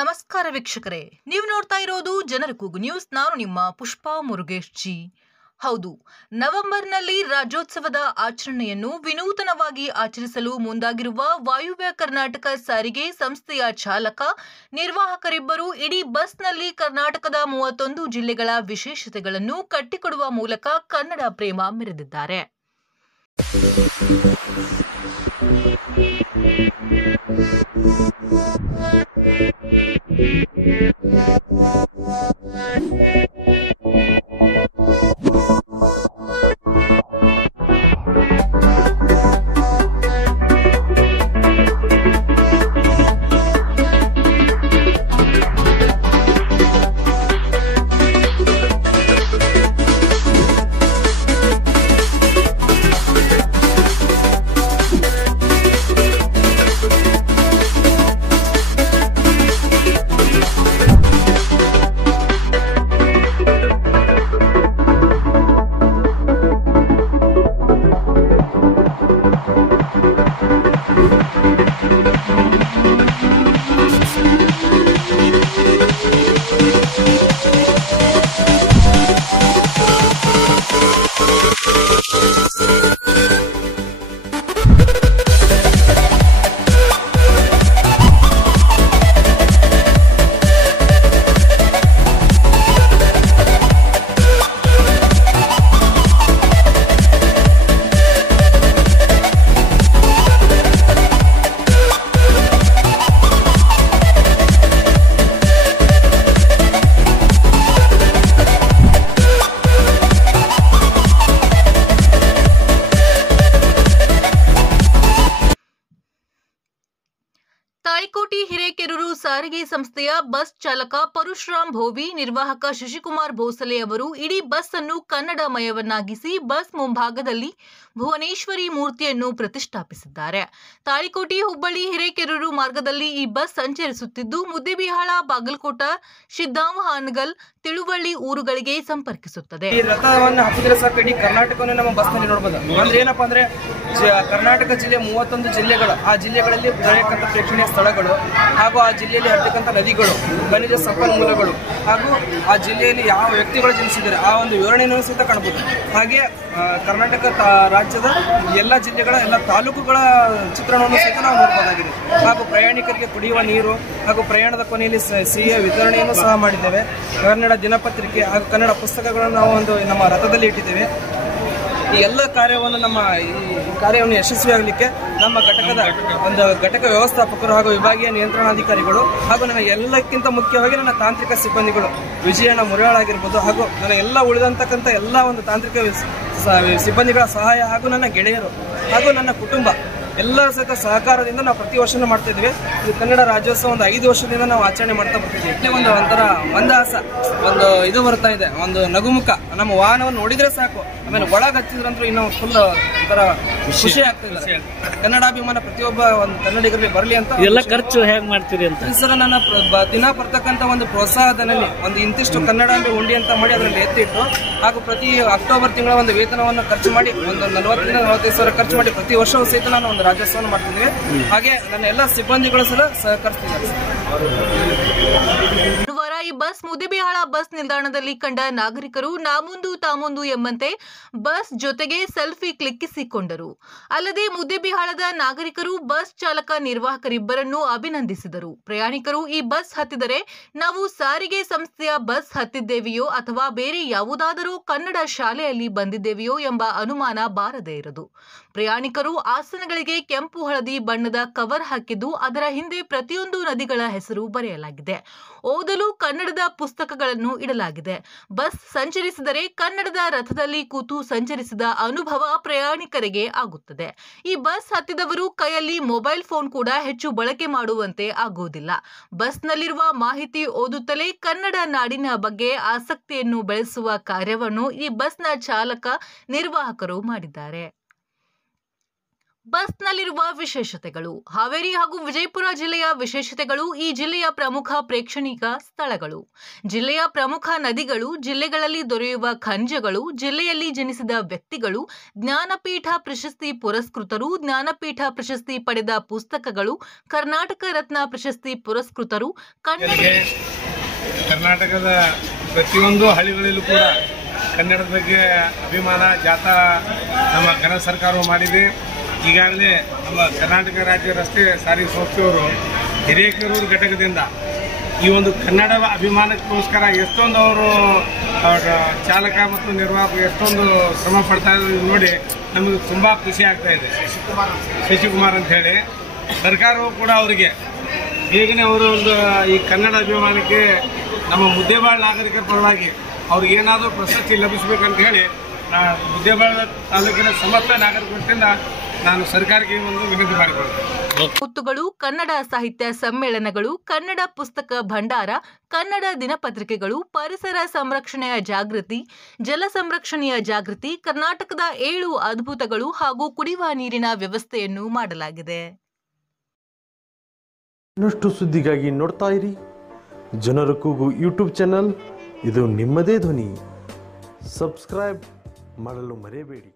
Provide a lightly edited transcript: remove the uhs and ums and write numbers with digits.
ನಮಸ್ಕಾರ ವೀಕ್ಷಕರೇ, ನೀವು ನೋಡ್ತಾ ಇರೋದು ಜನರ ಕೂಗು ನ್ಯೂಸ್. ನಾನು ನಿಮ್ಮ ಪುಷ್ಪಾ ಮುರುಗೇಶ್ ಜಿ. ಹೌದು, ನವೆಂಬರ್ನಲ್ಲಿ ರಾಜ್ಯೋತ್ಸವದ ಆಚರಣೆಯನ್ನು ವಿನೂತನವಾಗಿ ಆಚರಿಸಲು ಮುಂದಾಗಿರುವ ವಾಯುವ್ಯ ಕರ್ನಾಟಕ ಸಾರಿಗೆ ಸಂಸ್ಥೆಯ ಚಾಲಕ ನಿರ್ವಾಹಕರಿಬ್ಬರು ಇಡೀ ಬಸ್ನಲ್ಲಿ ಕರ್ನಾಟಕದ 31 ಜಿಲ್ಲೆಗಳ ವಿಶೇಷತೆಗಳನ್ನು ಕಟ್ಟಿಕೊಡುವ ಮೂಲಕ ಕನ್ನಡ ಪ್ರೇಮ ಮೆರೆದಿದ್ದಾರೆ. ತಾಳಿಕೋಟಿ ಹಿರೇಕೆರೂರು ಸಾರಿಗೆ ಸಂಸ್ಥೆಯ ಬಸ್ ಚಾಲಕ ಪರಶುರಾಮ್ ಭೋವಿ, ನಿರ್ವಾಹಕ ಶಶಿಕುಮಾರ್ ಭೋಸಲೆ ಅವರು ಇಡೀ ಬಸ್ ಅನ್ನು ಕನ್ನಡಮಯವನ್ನಾಗಿಸಿ ಬಸ್ ಮುಂಭಾಗದಲ್ಲಿ ಭುವನೇಶ್ವರಿ ಮೂರ್ತಿಯನ್ನು ಪ್ರತಿಷ್ಠಾಪಿಸಿದ್ದಾರೆ. ತಾಳಿಕೋಟಿ ಹುಬ್ಬಳ್ಳಿ ಹಿರೇಕೆರೂರು ಮಾರ್ಗದಲ್ಲಿ ಈ ಬಸ್ ಸಂಚರಿಸುತ್ತಿದ್ದು ಮುದ್ದೇಬಿಹಾಳ, ಬಾಗಲಕೋಟ, ಶಿದ್ದಾಂವ, ಹಾನಗಲ್, ತಿಳುವಳ್ಳಿ ಊರುಗಳಿಗೆ ಸಂಪರ್ಕಿಸುತ್ತದೆ. ಈ ರಥವನ್ನು ಹಾಕಿದ್ರೆ ಸಾಕು ಇಡೀ ಕರ್ನಾಟಕವನ್ನು ನಮ್ಮ ಬಸ್ನಲ್ಲಿ ನೋಡಬಹುದು. ಅಂದ್ರೆ ಏನಪ್ಪಾ ಅಂದ್ರೆ ಕರ್ನಾಟಕ ಜಿಲ್ಲೆ 31 ಜಿಲ್ಲೆಗಳು, ಆ ಜಿಲ್ಲೆಗಳಲ್ಲಿ ಬೆಳೆಯಕ್ಕಂಥ ಪ್ರೇಕ್ಷಣೀಯ ಸ್ಥಳಗಳು ಹಾಗೂ ಆ ಜಿಲ್ಲೆಯಲ್ಲಿ ಹರಿತಕ್ಕಂಥ ನದಿಗಳು, ಖನಿಜ ಸಂಪನ್ಮೂಲಗಳು ಹಾಗೂ ಆ ಜಿಲ್ಲೆಯಲ್ಲಿ ಯಾವ ವ್ಯಕ್ತಿಗಳು ಜನಿಸಿದ್ದಾರೆ ಆ ಒಂದು ವಿವರಣೆಯನ್ನು ಸಹಿತ ಕಾಣಬಹುದು. ಹಾಗೆ ಕರ್ನಾಟಕ ರಾಜ್ಯದ ಎಲ್ಲ ಜಿಲ್ಲೆಗಳ ಎಲ್ಲ ತಾಲೂಕುಗಳ ಚಿತ್ರಣವನ್ನು ಸಹಿತ ನಾವು ನೋಡಬಹುದಾಗಿದೆ. ಹಾಗೂ ಪ್ರಯಾಣಿಕರಿಗೆ ಕುಡಿಯುವ ನೀರು ಹಾಗೂ ಪ್ರಯಾಣದ ಕೊನೆಯಲ್ಲಿ ಸಿಹಿಯ ವಿತರಣೆಯನ್ನು ಸಹ ಮಾಡಿದ್ದೇವೆ. ಕನ್ನಡ ದಿನಪತ್ರಿಕೆ ಹಾಗೂ ಕನ್ನಡ ಪುಸ್ತಕಗಳನ್ನು ನಾವು ನಮ್ಮ ರಥದಲ್ಲಿ ಇಟ್ಟಿದ್ದೇವೆ. ಈ ಎಲ್ಲ ಕಾರ್ಯವನ್ನು ಈ ಕಾರ್ಯವನ್ನು ಯಶಸ್ವಿಯಾಗಲಿಕ್ಕೆ ನಮ್ಮ ಘಟಕದ ಘಟಕ ವ್ಯವಸ್ಥಾಪಕರು ಹಾಗೂ ವಿಭಾಗೀಯ ನಿಯಂತ್ರಣಾಧಿಕಾರಿಗಳು ಹಾಗೂ ನನ್ನ ಎಲ್ಲಕ್ಕಿಂತ ಮುಖ್ಯವಾಗಿ ನನ್ನ ತಾಂತ್ರಿಕ ಸಿಬ್ಬಂದಿಗಳು ವಿಜಯಣ್ಣ ಮುರಿಯಾಳ್ ಆಗಿರ್ಬೋದು ಹಾಗೂ ನನ್ನ ಎಲ್ಲ ಉಳಿದಂತಕ್ಕಂಥ ಎಲ್ಲ ತಾಂತ್ರಿಕ ಸಿಬ್ಬಂದಿಗಳ ಸಹಾಯ ಹಾಗೂ ನನ್ನ ಗೆಳೆಯರು ಹಾಗೂ ನನ್ನ ಕುಟುಂಬ ಎಲ್ಲರ ಸಹಿತ ಸಹಕಾರದಿಂದ ನಾವು ಪ್ರತಿ ವರ್ಷನೂ ಮಾಡ್ತಾ ಇದ್ವಿ. ಇದು ಕನ್ನಡ ರಾಜ್ಯೋತ್ಸವ 5 ವರ್ಷದಿಂದ ನಾವು ಆಚರಣೆ ಮಾಡ್ತಾ ಬರ್ತಿದ್ವಿ. ಇಲ್ಲಿ ಒಂಥರ ಮಂದಹಾಸ, ಇದು ಬರ್ತಾ ಇದೆ, ನಗುಮುಖ. ನಮ್ಮ ವಾಹನವನ್ನು ನೋಡಿದ್ರೆ ಸಾಕು, ಆಮೇಲೆ ಒಳಗೆ ಹಚ್ಚಿದ್ರಂತೂ ಇನ್ನೂ ಫುಲ್ ಒಂಥರ ಖುಷಿ ಆಗ್ತಿದೆ. ಕನ್ನಡಾಭಿಮಾನ ಪ್ರತಿಯೊಬ್ಬ ಕನ್ನಡಿಗರಲ್ಲಿ ಬರಲಿ ಅಂತ. ಎಲ್ಲ ಖರ್ಚು ಹೇಗೆ ಮಾಡ್ತೀರಿ ಅಂತ ಸರ್, ನನ್ನ ದಿನ ಬರ್ತಕ್ಕಂಥ ಪ್ರೋತ್ಸಾಹದಲ್ಲಿ ಇಂತಿಷ್ಟು ಕನ್ನಡಾಂಬೆ ಉಂಡಿ ಅಂತ ಮಾಡಿ ಅದರಲ್ಲಿ ಎತ್ತಿಟ್ಟು ಹಾಗೂ ಪ್ರತಿ ಅಕ್ಟೋಬರ್ ತಿಂಗಳ ವೇತನವನ್ನು ಖರ್ಚು ಮಾಡಿ 40 ರಿಂದ 45 ಸಾವಿರ ಖರ್ಚು ಮಾಡಿ ಪ್ರತಿ ವರ್ಷವೂ ಸಹಿತ ನಾನು ರಾಜ್ಯೋತ್ಸವ ಮಾಡ್ತಿದ್ವಿ. ಹಾಗೆ ನನ್ನ ಎಲ್ಲ ಸಿಬ್ಬಂದಿಗಳು ಸಹ ಸಹಕರಿಸ್ತಿದ್ದಾರೆ. ಈ ಬಸ್ ಮುದ್ದೇಬಿಹಾಳ ಬಸ್ ನಿಲ್ದಾಣದಲ್ಲಿ ಕಂಡ ನಾಗರಿಕರು ನಾ ಮುಂದು ತಾ ಮುಂದು ಎಂಬಂತೆ ಬಸ್ ಜೊತೆಗೆ ಸೆಲ್ಫಿ ಕ್ಲಿಕ್ಕಿಸಿಕೊಂಡರು. ಅಲ್ಲದೆ ಮುದ್ದೇಬಿಹಾಳದ ನಾಗರಿಕರು ಬಸ್ ಚಾಲಕ ನಿರ್ವಾಹಕರಿಬ್ಬರನ್ನು ಅಭಿನಂದಿಸಿದರು. ಪ್ರಯಾಣಿಕರು ಈ ಬಸ್ ಹತ್ತಿದರೆ ನಾವು ಸಾರಿಗೆ ಸಂಸ್ಥೆಯ ಬಸ್ ಹತ್ತಿದ್ದೇವೆಯೋ ಅಥವಾ ಬೇರೆ ಯಾವುದಾದರೂ ಕನ್ನಡ ಶಾಲೆಯಲ್ಲಿ ಬಂದಿದ್ದೇವೆಯೋ ಎಂಬ ಅನುಮಾನ ಬಾರದೇ ಇರದು. ಪ್ರಯಾಣಿಕರು ಆಸನಗಳಿಗೆ ಕೆಂಪು ಹಳದಿ ಬಣ್ಣದ ಕವರ್ ಹಾಕಿದ್ದು ಅದರ ಹಿಂದೆ ಪ್ರತಿಯೊಂದು ನದಿಗಳ ಹೆಸರು ಬರೆಯಲಾಗಿದೆ. ಓದಲು ಕನ್ನಡದ ಪುಸ್ತಕಗಳನ್ನು ಇಡಲಾಗಿದೆ. ಬಸ್ ಸಂಚರಿಸಿದರೆ ಕನ್ನಡದ ರಥದಲ್ಲಿ ಕೂತು ಸಂಚರಿಸಿದ ಅನುಭವ ಪ್ರಯಾಣಿಕರಿಗೆ ಆಗುತ್ತದೆ. ಈ ಬಸ್ ಹತ್ತಿದವರು ಕೈಯಲ್ಲಿ ಮೊಬೈಲ್ ಫೋನ್ ಕೂಡ ಹೆಚ್ಚು ಬಳಕೆ ಮಾಡುವಂತೆ ಆಗುವುದಿಲ್ಲ. ಬಸ್ನಲ್ಲಿರುವ ಮಾಹಿತಿ ಓದುತ್ತಲೇ ಕನ್ನಡ ನಾಡಿನ ಬಗ್ಗೆ ಆಸಕ್ತಿಯನ್ನು ಬೆಳೆಸುವ ಕಾರ್ಯವನ್ನು ಈ ಬಸ್ನ ಚಾಲಕ ನಿರ್ವಾಹಕರು ಮಾಡಿದ್ದಾರೆ. ಬಸ್ನಲ್ಲಿರುವ ವಿಶೇಷತೆಗಳು. ಹಾವೇರಿ ಹಾಗೂ ವಿಜಯಪುರ ಜಿಲ್ಲೆಯ ವಿಶೇಷತೆಗಳು. ಈ ಜಿಲ್ಲೆಯ ಪ್ರಮುಖ ಪ್ರೇಕ್ಷಣೀಯ ಸ್ಥಳಗಳು, ಜಿಲ್ಲೆಯ ಪ್ರಮುಖ ನದಿಗಳು, ಜಿಲ್ಲೆಗಳಲ್ಲಿ ದೊರೆಯುವ ಖನಿಜಗಳು, ಜಿಲ್ಲೆಯಲ್ಲಿ ಜನಿಸಿದ ವ್ಯಕ್ತಿಗಳು, ಜ್ಞಾನಪೀಠ ಪ್ರಶಸ್ತಿ ಪುರಸ್ಕೃತರು, ಜ್ಞಾನಪೀಠ ಪ್ರಶಸ್ತಿ ಪಡೆದ ಪುಸ್ತಕಗಳು, ಕರ್ನಾಟಕ ರತ್ನ ಪ್ರಶಸ್ತಿ ಪುರಸ್ಕೃತರು. ಕರ್ನಾಟಕದ ಪ್ರತಿಯೊಂದು ಹಳ್ಳಿಗಳಲ್ಲೂ ಕೂಡ ಕನ್ನಡದ ಬಗ್ಗೆ ಅಭಿಮಾನ ಜಾಥಾ ನಮ್ಮ ಕನ್ನಡ ಸರ್ಕಾರವು ಮಾಡಿದೆ. ಈಗಾಗಲೇ ನಮ್ಮ ಕರ್ನಾಟಕ ರಾಜ್ಯ ರಸ್ತೆ ಸಾರಿಗೆ ಸಂಸ್ಥೆಯವರು ಹಿರೇಕೆರೂರು ಘಟಕದಿಂದ ಈ ಒಂದು ಕನ್ನಡ ಅಭಿಮಾನಕ್ಕೋಸ್ಕರ ಎಷ್ಟೊಂದು ಅವರು ಚಾಲಕ ಮತ್ತು ನಿರ್ವಾಹಕರು ಎಷ್ಟೊಂದು ಶ್ರಮ ಪಡ್ತಾ ಇರೋದು ನೋಡಿ ನಮಗೆ ತುಂಬ ಖುಷಿ ಆಗ್ತಾ ಇದೆ. ಶಶಿಕುಮಾರ್ ಅಂತ ಹೇಳಿ ಸರ್ಕಾರವು ಕೂಡ ಅವರಿಗೆ ಬೇಗನೆ ಅವರು ಒಂದು ಈ ಕನ್ನಡ ಅಭಿಮಾನಕ್ಕೆ ನಮ್ಮ ಮುದ್ದೇಬಾಳ ನಾಗರಿಕರ ಪರವಾಗಿ ಅವ್ರಿಗೆ ಏನಾದರೂ ಪ್ರಶಸ್ತಿ ಲಭಿಸಬೇಕಂತ ಹೇಳಿ ಮುದ್ದೇಬಾಳ ತಾಲೂಕಿನ ಸಮಸ್ತ ನಾಗರಿಕರಿಂದ ನಾನು ಸರ್ಕಾರಕ್ಕೆ ಒಂದು ವಿನಂತಿ ಮಾಡಿಕೊಳ್ಳುತ್ತೇನೆ. ಮುತ್ತುಗಳು, ಕನ್ನಡ ಸಾಹಿತ್ಯ ಸಮ್ಮೇಳನಗಳು, ಕನ್ನಡ ಪುಸ್ತಕ ಭಂಡಾರ, ಕನ್ನಡ ದಿನಪತ್ರಿಕೆಗಳು, ಪರಿಸರ ಸಂರಕ್ಷಣೆಯ ಜಾಗೃತಿ, ಜಲ ಸಂರಕ್ಷಣೆಯ ಜಾಗೃತಿ, ಕರ್ನಾಟಕದ 7 ಅದ್ಭುತಗಳು ಹಾಗೂ ಕುಡಿಯುವ ನೀರಿನ ವ್ಯವಸ್ಥೆಯನ್ನು ಮಾಡಲಾಗಿದೆ. ಇನ್ನಷ್ಟು ಸುದ್ದಿಗಾಗಿ ನೋಡ್ತಾ ಇರಿ ಜನರ ಕೂಗು ಯೂಟ್ಯೂಬ್ ಚಾನಲ್. ಇದು ನಿಮ್ಮದೇ ಧ್ವನಿ. ಸಬ್ಸ್ಕ್ರೈಬ್ ಮಾಡಲು ಮರೆಯಬೇಡಿ.